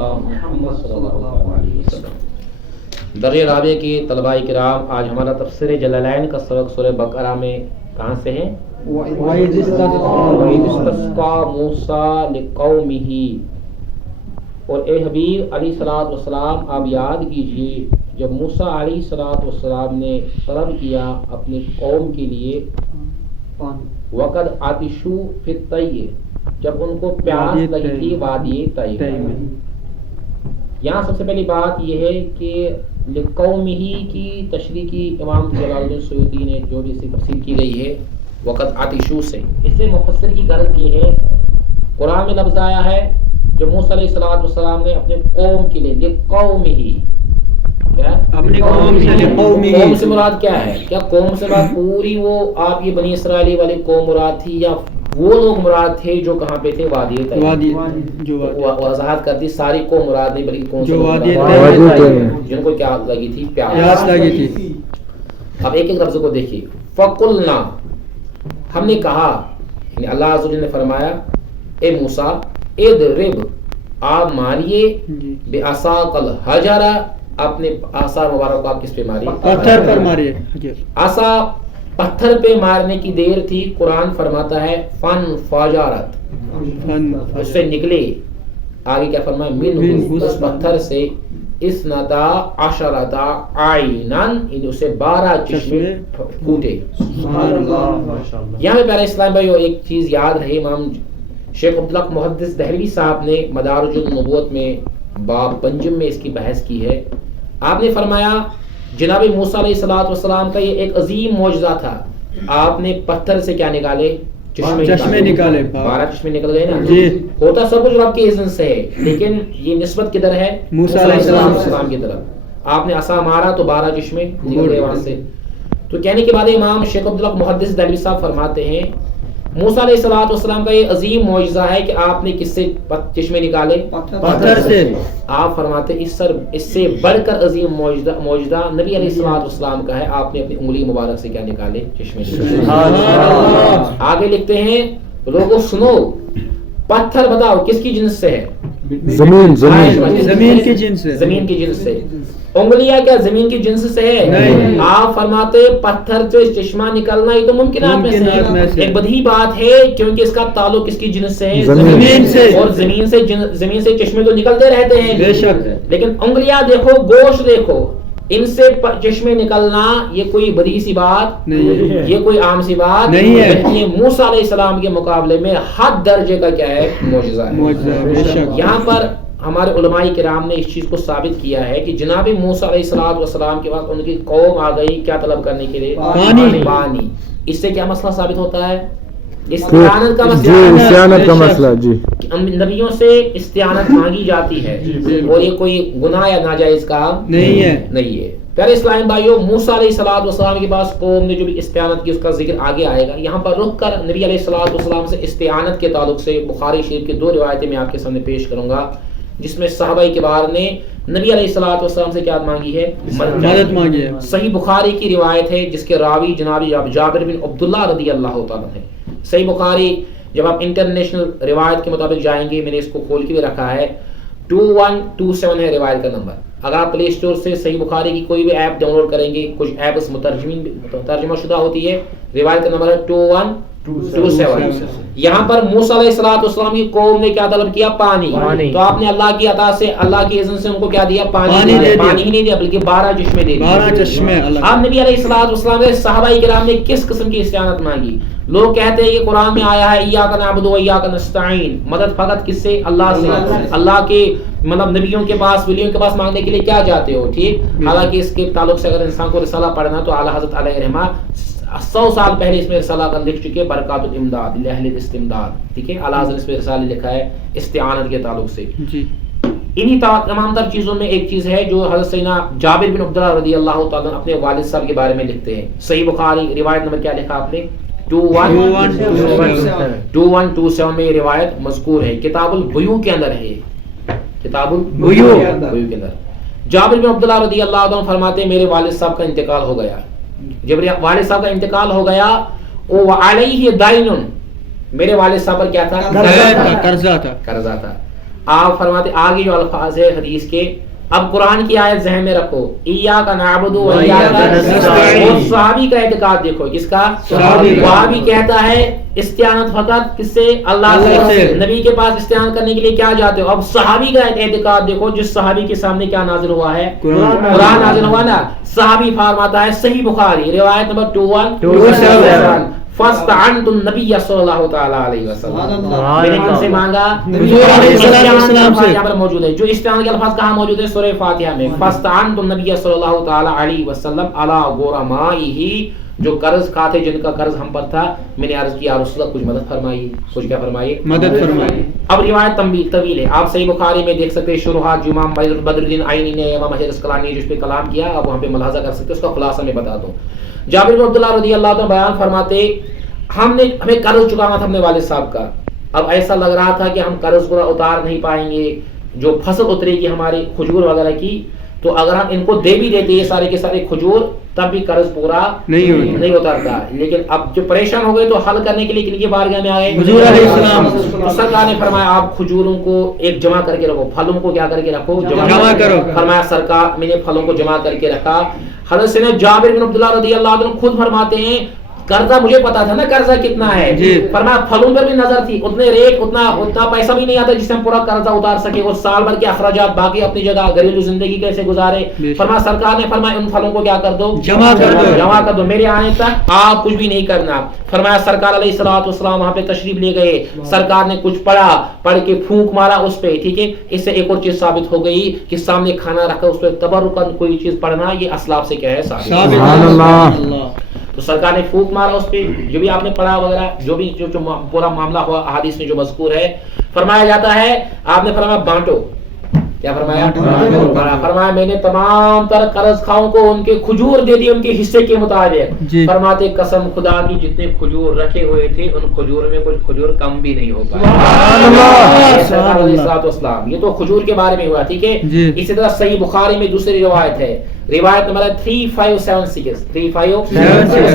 اللہ محمد صلی اللہ علیہ وسلم۔ درجہ رابع کے طلباء کرام، آج ہمارا تفسیر جلالین کا سبق سورہ بقرہ میں کہاں سے ہے؟ وَإِذِ اسْتَسْقَىٰ مُوسَىٰ لِقَوْمِهِ۔ اور اے حبیب علیہ الصلوۃ والسلام، آپ یاد کیجئے جب موسیٰ علیہ الصلوۃ والسلام نے طلب کیا اپنی قوم کے لیے وقد عطشوا فی الطی، جب ان کو پیاس لگی تھی وادی طی میں۔ یہاں سب سے پہلی بات یہ ہے کہ لقومہ کی تشریح کی امام جلال الدین سیوطی نے جو بھی اس کی تفسیر کی گئی ہے وقت عطشوا سے، اس سے مفسر کی غرض یہ ہے، قرآن میں لفظ آیا ہے جب موسیٰ علیہ الصلوۃ والسلام نے اپنے قوم کے لیے لقومہ، کیا اپنی قوم سے، قوم سے مراد کیا ہے؟ کیا قوم سے مراد پوری وہ آپ یہ بنی اسرائیلی والی قوم مراد تھی، یا وہ لوگ مراد تھے جو کہاں پہ تھے؟ وادی طی۔ وضاحت کرتی ساری قوم مراد نہیں بلکہ کون سے جن کو کیا لگی تھی؟ پیاس لگی تھی۔ اب ایک ایک لفظ کو دیکھیے، فقلنا، ہم نے کہا، یعنی اللہ عز و جل نے فرمایا اے موسیٰ اضرب، آپ ماریے بعصاک الحجر، اپنے عصا مبارک کو آپ کس پہ ماری؟ پتھر پر ماری۔ عصا پتھر پہ مارنے کی دیر تھی، قرآن فرماتا ہے فن فاجرت، اس سے نکلے، آگے کیا فرمایا؟ منہ، اس پتھر سے اسنتا عشرتا عینن، اسے 12 چشمے پھوٹے۔ یہاں پہ پیارے اسلام بھائیو ایک چیز یاد رہے، امام شیخ عبدالحق محدث دہلوی صاحب نے مدارج النبوت میں باب پنجم میں اس کی بحث کی ہے۔ آپ نے فرمایا جناب موسیٰ علیہ الصلوۃ والسلام کا یہ ایک عظیم معجزہ تھا، آپ نے پتھر سے کیا نکالے؟ چشمے نکالے، 12 چشمے نکل گئے نا جی۔ ہوتا سب کچھ رب کے اذن سے ہے، لیکن یہ نسبت کدھر ہے؟ موسیٰ علیہ السلام کی طرف۔ آپ نے عصا مارا تو 12 چشمے نکل گئے وہاں سے۔ تو کہنے کے بعد امام شیخ عبدالحق محدث دہلوی صاحب فرماتے ہیں موسیٰ علیہ الصلوۃ والسلام کا یہ عظیم معجزہ ہے کہ آپ نے کس سے چشمے نکالے؟ پتھر سے۔ آپ فرماتے اس سے بڑھ کر عظیم معجزہ نبی علیہ الصلوۃ والسلام کا ہے، آپ نے اپنی انگلی مبارک سے کیا نکالے؟ چشمے نکالے۔ آگے لکھتے ہیں لوگوں سنو، پتھر بتاؤ کس کی جنس سے ہے؟ زمین کی جنس سے۔ زمین کی جنس سے۔ انگلیاں کیا زمین کی جنس سے ہے؟ آپ فرماتے پتھر سے چشمہ نکلنا یہ تو ممکنات میں سے ہے، ایک بدیہی بات ہے، کیونکہ اس کا تعلق کس کی جنس سے ہے؟ زمین سے۔ اور زمین سے چشمے تو نکلتے رہتے ہیں بے شک، لیکن انگلیاں دیکھو، گوشت دیکھو، ان سے چشمے نکلنا یہ کوئی بدیہی سی بات نہیں ہے، یہ کوئی عام سی بات نہیں ہے، یہ موسیٰ علیہ السلام کے مقابلے میں حد درجے کا کیا ہے؟ معجزہ ہے۔ یہاں پر ہمارے علماء کرام نے اس چیز کو ثابت کیا ہے کہ جناب موسیٰ علیہ السلام کے بعد ان کی قوم آ گئی کیا طلب کرنے کے لیے؟ پانی۔ اس سے کیا مسئلہ ثابت ہوتا ہے؟ استعانت کا مسئلہ جی، نبیوں سے استعانت مانگی جاتی ہے اور یہ کوئی گناہ یا ناجائز کام نہیں ہے۔ پیارے اسلام بھائیو، موسیٰ علیہ السلام کے پاس قوم نے جو بھی استعانت کی اس کا ذکر آگے آئے گا۔ یہاں پر رک کر نبی علیہ السلام سے استعانت کے تعلق سے بخاری شریف کی 2 روایتیں میں آپ کے سامنے پیش کروں گا، جس میں صحابہ کبار نے نبی علیہ السلام سے کیا مانگی ہے؟ مدد مانگی ہے۔ صحیح بخاری کی روایت ہے جس کے راوی جناب جابر بن عبداللہ رضی اللہ تعالیٰ ہے۔ صحیح بخاری جب آپ انٹرنیشنل روایت کے مطابق جائیں گے، میں نے اس کو کھول کے بھی رکھا ہے، 2127 ہے روایت کا نمبر۔ اگر آپ پلے اسٹور سے صحیح بخاری کی کوئی بھی ایپ ڈاؤن لوڈ کریں گے، کچھ ایپس ترجمہ شدہ ہوتی ہے، روایت کا نمبر ہے 2127۔ یہاں پر موسیٰ علیہ السلام کی قوم نے کیا طلب کیا؟ پانی۔ تو آپ نے اللہ کی عطا سے، اللہ کی اذن سے ان کو کیا دیا؟ پانی ہی نہیں دیا بلکہ 12 چشمے دے دیے۔ آپ نبی علیہ السلام کے صحابہ کرام نے کس قسم کی استعانت مانگی؟ لوگ کہتے ہیں کہ قرآن میں آیا ہے ایاک نعبد و ایاک نستعین، مدد فقط کس سے؟ اللہ سے۔ اللہ کے مطلب نبیوں کے پاس، ولیوں کے پاس مانگنے کے لیے کیا جاتے ہو؟ ٹھیک، حالانکہ اس کے تعلق سے اگر انسان کو رسالہ پڑھنا تو اعلیٰ حضرت علیہ رحمہ 100 سال پہلے اس میں رسالہ کا لکھ چکے، برکات الامداد لأہل الاستمداد، ٹھیک ہے، اعلیٰ حضرت اس میں رسالہ لکھا ہے استعانت کے تعلق سے جی۔ انہی تمام تر چیزوں میں ایک چیز ہے جو حضرت سیدنا جابر بن عبداللہ رضی اللہ تعالیٰ اپنے والد صاحب کے بارے میں لکھتے ہیں۔ صحیح بخاری روایت نمبر کیا لکھا آپ نے؟ 2127 میں روایت مذکور ہے، کتاب البیوع کے اندر ہے، کتاب البیوع کے اندر۔ جابر بن عبداللہ رضی اللہ عنہ فرماتے ہیں میرے والد صاحب کا انتقال ہو گیا، جب والد صاحب کا انتقال ہو گیا، وعلیہ دین، میرے والد صاحب پر کیا تھا؟ قرضہ تھا۔ آپ فرماتے آگے جو الفاظ ہے حدیث کے، اب قرآن کی آیت ذہن میں رکھو، ایاک نعبد و ایاک نستعین، اور صحابی کا اعتقاد دیکھو، کس کا؟ صحابی کہتا ہے استعانت فقط کس سے؟ اللہ سے، نبی کے پاس استعانت کرنے کے لیے کیا جاتے ہو؟ اب صحابی کا اعتقاد دیکھو، جس صحابی کے سامنے کیا نازل ہوا ہے؟ قرآن نازل ہوا نا. صحابی فرماتا ہے صحیح بخاری روایت نمبر 2127، فاستعنت النبی صلی اللہ تعالی علیہ وسلم، میں نے کن سے مانگا؟ یہاں پر موجود ہے. جو استعانت کے الفاظ کہاں موجود ہے؟ سورہ فاتحہ میں. فاستعنت النبی صلی اللہ تعالی علیہ وسلم علی غرمائہ، جو قرض کھاتے جن کا قرض ہم پر تھا، میں نے عرض کیا رسول اللہ کچھ مدد فرمائیے، کچھ کیا فرمائیے؟ مدد فرمائیے. اب روایت طویل ہے، آپ صحیح بخاری میں دیکھ سکتے ہیں شروحات جو امام بدر الدین عینی نے، امام حجر اسقلانی نے جس پہ کلام کیا، آپ وہاں پہ ملاحظہ کر سکتے ہیں. اس کا خلاصہ میں بتا دوں. جابر بن عبداللہ رضی اللہ عنہ بیان فرماتے ہمیں قرض چکانا تھا اپنے والد صاحب کا. اب ایسا لگ رہا تھا کہ ہم قرض پورا اتار نہیں پائیں گے، جو فصل اترے گی ہماری کھجور وغیرہ کی، تو اگر ہم ان کو دے بھی دیتے یہ سارے کے سارے کھجور تب بھی قرض پورا نہیں اترتا. لیکن اب جو پریشان ہو گئے تو حل کرنے کے لیے کن کی بارگاہ میں آئے؟ حضور علیہ السلام. تو سرکار نے فرمایا آپ کھجوروں کو ایک جمع کر کے رکھو، پھلوں کو کیا کر کے رکھو؟ جمع کرو. فرمایا سرکار میں نے پھلوں کو جمع کر کے رکھا. حضرت سیدنا جابر بن عبداللہ رضی اللہ عنہ خود فرماتے ہیں قرضہ مجھے پتا تھا نا قرضہ کتنا ہے، فرمایا پھلوں پر بھی نظر تھی، اتنے ریٹ اتنا پیسہ بھی نہیں آتا جس سے ہم پورا قرضہ اتار سکے، اور سال بھر کے اخراجات باقی اپنی جگہ گھریلو زندگی کیسے گزارے. فرمایا سرکار نے فرمایا ان پھلوں کو کیا کر دو؟ جمع کر دو، میرے آنے تک آپ کچھ بھی نہیں کرنا. فرمایا سرکار علیہ الصلوۃ والسلام وہاں پہ تشریف لے گئے، سرکار نے کچھ پڑھ کے پھونک مارا اس پہ. ٹھیک ہے، اس سے ایک اور چیز ثابت ہو گئی کہ سامنے کھانا رکھا اس پہ تبرکن کوئی چیز پڑھنا یہ اسلاف سے کیا ہے؟ سبحان اللہ. تو سرکار نے پھونک مارا اس پہ، جو بھی آپ نے پڑھا وغیرہ جو بھی جو پورا معاملہ ہوا احادیث میں جو مذکور ہے. فرمایا جاتا ہے آپ نے فرمایا بانٹو، کیا فرمایا؟ فرمایا میں نے تمام تر قرض خواہوں کو ان کے کھجور دے دیے ان کے حصے کے مطابق. فرماتے قسم خدا کی جتنے کھجور رکھے ہوئے تھے ان کھجور میں کچھ کھجور کم بھی نہیں ہو پائے. یہ تو کھجور کے بارے میں ہوا. ٹھیک ہے، اسی طرح صحیح بخاری میں دوسری روایت ہے، روایت نمبر 3576 اس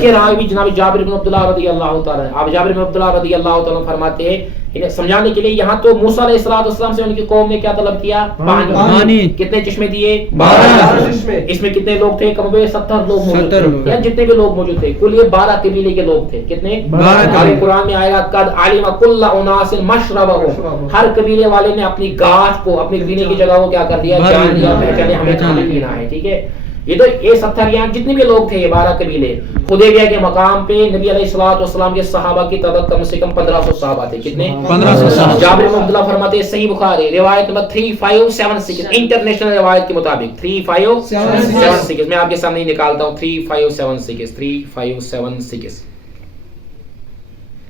کے راوی بھی جناب جابر بن عبداللہ رضی اللہ تعالی. آپ جابر بن عبداللہ رضی اللہ تعالی فرماتے ہیں انہیں سمجھانے کے لیے یہاں تو موسیٰ علیہ السلام سے ان کی قوم نے کیا طلب کیا؟ پانی. کتنے چشمے دیے؟ 12 چشمے. اس میں کتنے لوگ تھے؟ کم بیش 70 لوگ موجود تھے، یا جتنے بھی لوگ موجود تھے کل یہ 12 قبیلے کے لوگ تھے. کتنے؟ 12. قرآن میں آئے گا قد علم کل اناس مشربہم، ہر قبیلے والے نے اپنی گاہ کو اپنی پینے کی جگہ کو کیا کر دیا؟ جان لیا، پہچانے ہمیں کھانا پینا ہے. ٹھیک ہے، یہ تو یہ 70 یہاں جتنے بھی لوگ تھے یہ 12 قبیلے. حدیبیہ کے مقام پہ نبی علیہ الصلوۃ والسلام کے صحابہ کی تعداد کم سے کم 1500 صحابہ تھے. کتنے؟ 1500. جابر بن عبداللہ فرماتے ہیں صحیح بخاری روایت نمبر 3576 انٹرنیشنل روایت کے مطابق 3576 میں آپ کے سامنے نکالتا ہوں 3576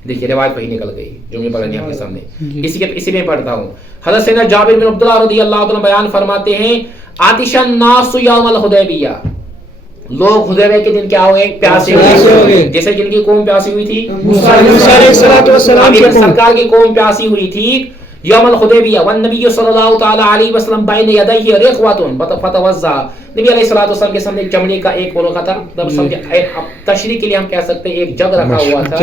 دیکھیے روایت وہی نکل گئی جو میں پڑھنی آپ کے سامنے. اسی میں پڑھتا ہوں. حضرت سیدنا جابر بن عبداللہ رضی اللہ عنہ بیان فرماتے ہیں آتش الناس یوم الحدیبیہ، لوگ حدیبیہ کے دن کیا ہوئے؟ پیاسے ہوئے. جیسے جن کی قوم پیاسی ہوئی تھی سرکار کی قوم پیاسی ہوئی تھی یوم الحدیبیہ، والنبی صلی اللہ تعالی علیہ وسلم بین یدیہ رخوۃ فتوضا، نبی علیہ الصلوۃ والسلام کے سامنے چمڑے کا ایک بولو تھا، تشریح کے لیے ہم کہہ سکتے ہیں ایک جگ رکھا ہوا تھا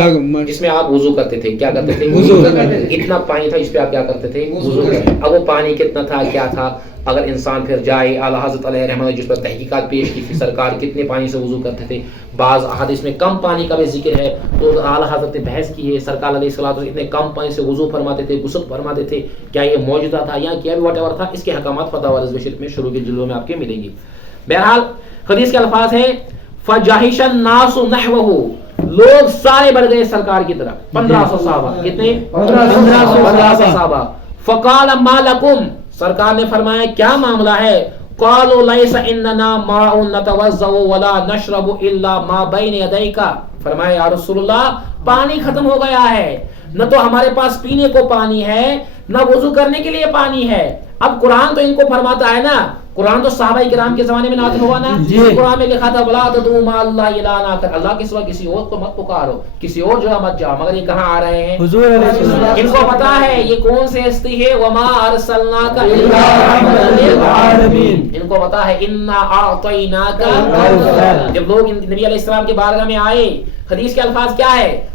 جس میں آپ وضو کرتے تھے. کیا کرتے تھے؟ وضو. اتنا پانی تھا جس پہ آپ کیا کرتے تھے؟ وضو. اب وہ پانی کتنا تھا کیا تھا اگر انسان پھر جائے اعلیٰ حضرت علیہ رحمۃ اللہ جس پر تحقیقات پیش کی تھی سرکار کتنے پانی سے وضو کرتے تھے. بعض احادیث میں کم پانی کا بھی ذکر ہے تو اعلیٰ حضرت نے بحث کی ہے سرکار علیہ الصلوۃ والسلام اتنے کم پانی سے وضو فرماتے تھے، غسل فرماتے تھے، کیا یہ موجودہ تھا یا کیا بھی واٹ ایور تھا. اس کے حکامات فتاوی رضویہ میں شروع کے جلدوں میں آپ کے ملیں گی. بہرحال حدیث کے الفاظ ہیں فجاہش الناس نحوہ، لوگ سارے بڑھ گئے سرکار کی طرف. 1500 صحابہ. کتنے؟ 1500 صحابہ. فقال ما لکم، سرکار نے فرمایا کیا معاملہ ہے؟ قالوا ليس اننا ماء نتوضا ولا نشرب الا ما بين يديك، فرمایا یا رسول اللہ پانی ختم ہو گیا ہے، نہ تو ہمارے پاس پینے کو پانی ہے نہ وضو کرنے کے لیے پانی ہے. اب قرآن تو ان کو فرماتا ہے نا، قرآن تو صحابہ کرام کے زمانے میں نازل ہوا نا، قرآن میں لکھا تھا ولا تدعوا مع الله الها اخر، اللہ کے سوا کسی اور کو مت پکارو، کسی اور جگہ مت جاؤ. مگر یہ کہاں آ رہے ہیں؟ حضور علیہ السلام. ان کو پتا ہے یہ کون سے ہستی ہے، وما ارسلناک الا رحمۃ للعالمین. ان کو پتا ہے انا اعطیناک. جب لوگ نبی علیہ السلام کی بارگاہ میں آئے حدیث کے الفاظ کیا ہے؟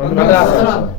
1500।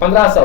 1500।